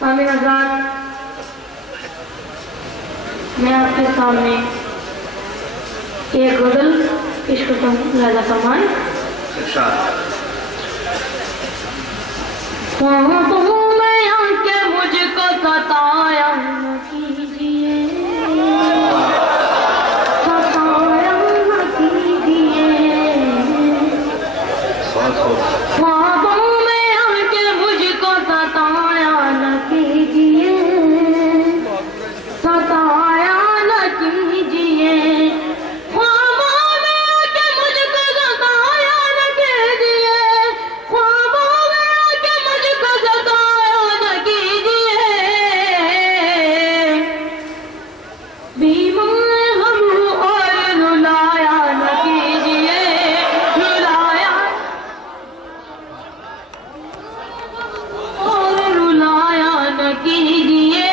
آمین حضرات، میں آپ کے سامنے ایک غزل پیش کرتا ہوں، لہذا فرمائیں۔ خوابوں میں آ کے مجھ کو ستایا نہ کیجیے، ستایا نہ کیجیے، خوابوں میں آ کے مجھ کو ستایا نہ کیجیے، ستایا نہ کیجیے، خوابوں میں آ کے مجھ کو ستایا نہ کیجیے، خوابوں میں آ کے مجھ کو ستایا نہ کیجیے، بیمار ہم اور رلایا نہ کیجیے، رلایا اور رلایا نہ کیجیے،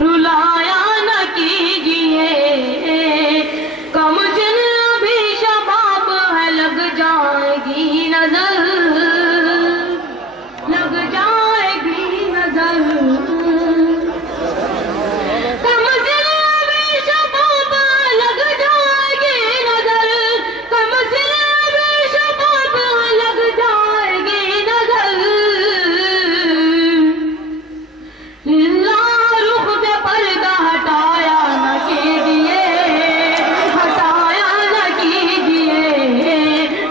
رلایا نہ کیجیے، کم سن ابھی شباب ہے، لگ جائے گی نظر، لگ جائے گی نظر، کم سن ابھی شباب ہے، لگ جائے گی نظر، کم سن ابھی شباب ہے، لگ جائے گی نظر، اللہ رخ سے پردہ ہٹایا نہ کیجیے، ہٹایا نہ کیجیے،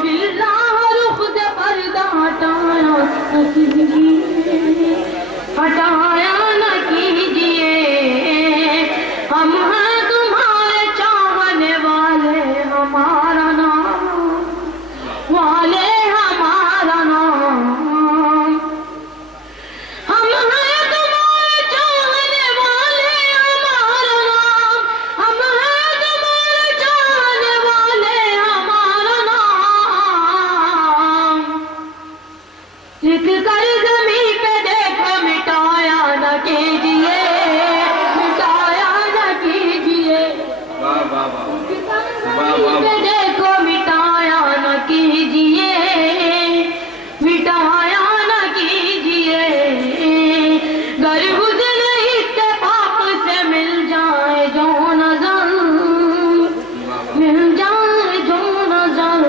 اللہ رخ سے پردہ ہٹایا نہ کیجیے، ہٹایا نہ کیجیے، ہم ہیں تمہارے چاہنے والے، ہمارا نام والے، ہمارا نام، ہم ہیں تمہارے چاہنے والے، ہمارا نام، ہم ہیں تمہارے چاہنے والے، ہمارا نام، لکھ کر زمین پہ دیکھو، مٹایا نہ کیجیے، مٹایا نہ کیجیے، زمین پہ دیکھو، مٹایا نہ کیجیے، مٹایا نہ کیجیے، گر حسن اتفاق سے مل جائے جو نظر، مل جائے جو نظر،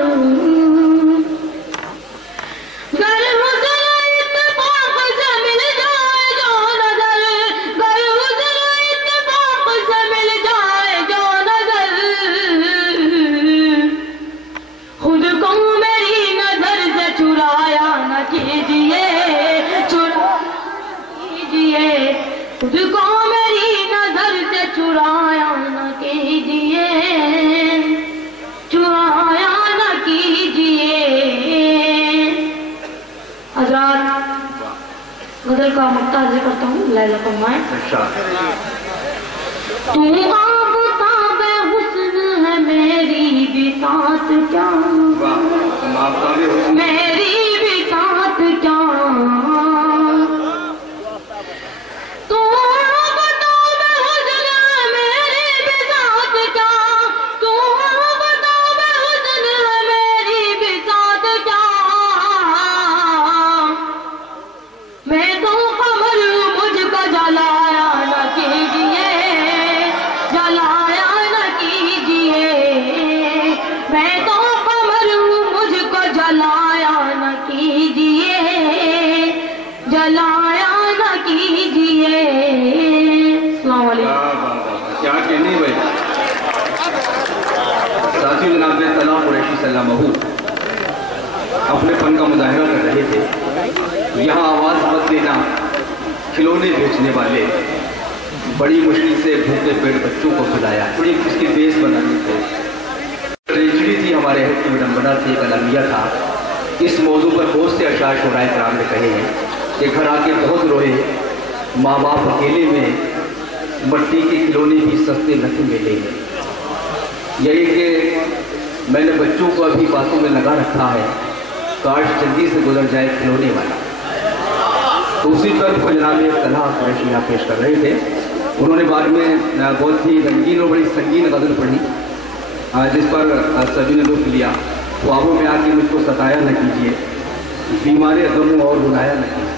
گر حسن اتفاق سے مل جائے جو نظر، گر حسن اتفاق سے مل جائے جو نظر، خود کو میری نظر سے چرایا نہ کیجیے، چرایا نہ کیجیے، خود کو میری نظر سے چرایا نہ کیجیے، چرایا نہ کیجیے۔ حضرات، غزل کا مقطع عرض کرتا ہوں، لہذا فرمائیں۔ تو آفتاب حسن ہے، میری بھی ساتھ کیا، میری بھی ساتھ کیا، تو آفتاب حسن ہے، میری بھی ساتھ کیا، تو آفتاب حسن ہے، میری بھی ساتھ کیا، میں تو قمر ہوں، مجھ کو جلایا نہ کیجیے، جلایا نہ کیجیے، میں تو قمر ہوں، مجھ کو جلایا نہ کیجیے، جلایا نہ کیجیے۔ السلام علیکم۔ کیا کہنے بھائی ساتھی جناب طلحہ قریشی سلامہ اپنے فن کا مظاہرہ کر رہے تھے۔ یہاں آواز مت دینا، کھلونے بیچنے والے بڑی مشکل سے بھوکے پیٹ بچوں کو کھلایا، بڑی اس کی بیس بنانی تھی، ٹریجڈی تھی، ہمارے حق کی ودمبنا تھی، ایک المیہ تھا۔ اس موضوع پر بہت سے اشعار شعراء کرام نے کہے ہیں کہ گھر آ کے بہت روئے، ماں باپ اکیلے میں، مٹی کے کھلونے بھی سستے نہیں ملے ہیں۔ یہی کہ میں نے بچوں کو ابھی باتوں میں لگا رکھا ہے، کاش جلدی سے گزر جائے کھلونے والا۔ تو اسی پر جناب طلحہ قریشی یہاں پیش کر رہے تھے، انہوں نے بعد میں بہت ہی رنگین اور بڑی سنگین غزل پڑھی جس پر سبھی نے لطف لیا۔ خوابوں میں آ کے مجھ کو ستایا نہ کیجیے، بیمار غم اور رلایا نہ کیجیے۔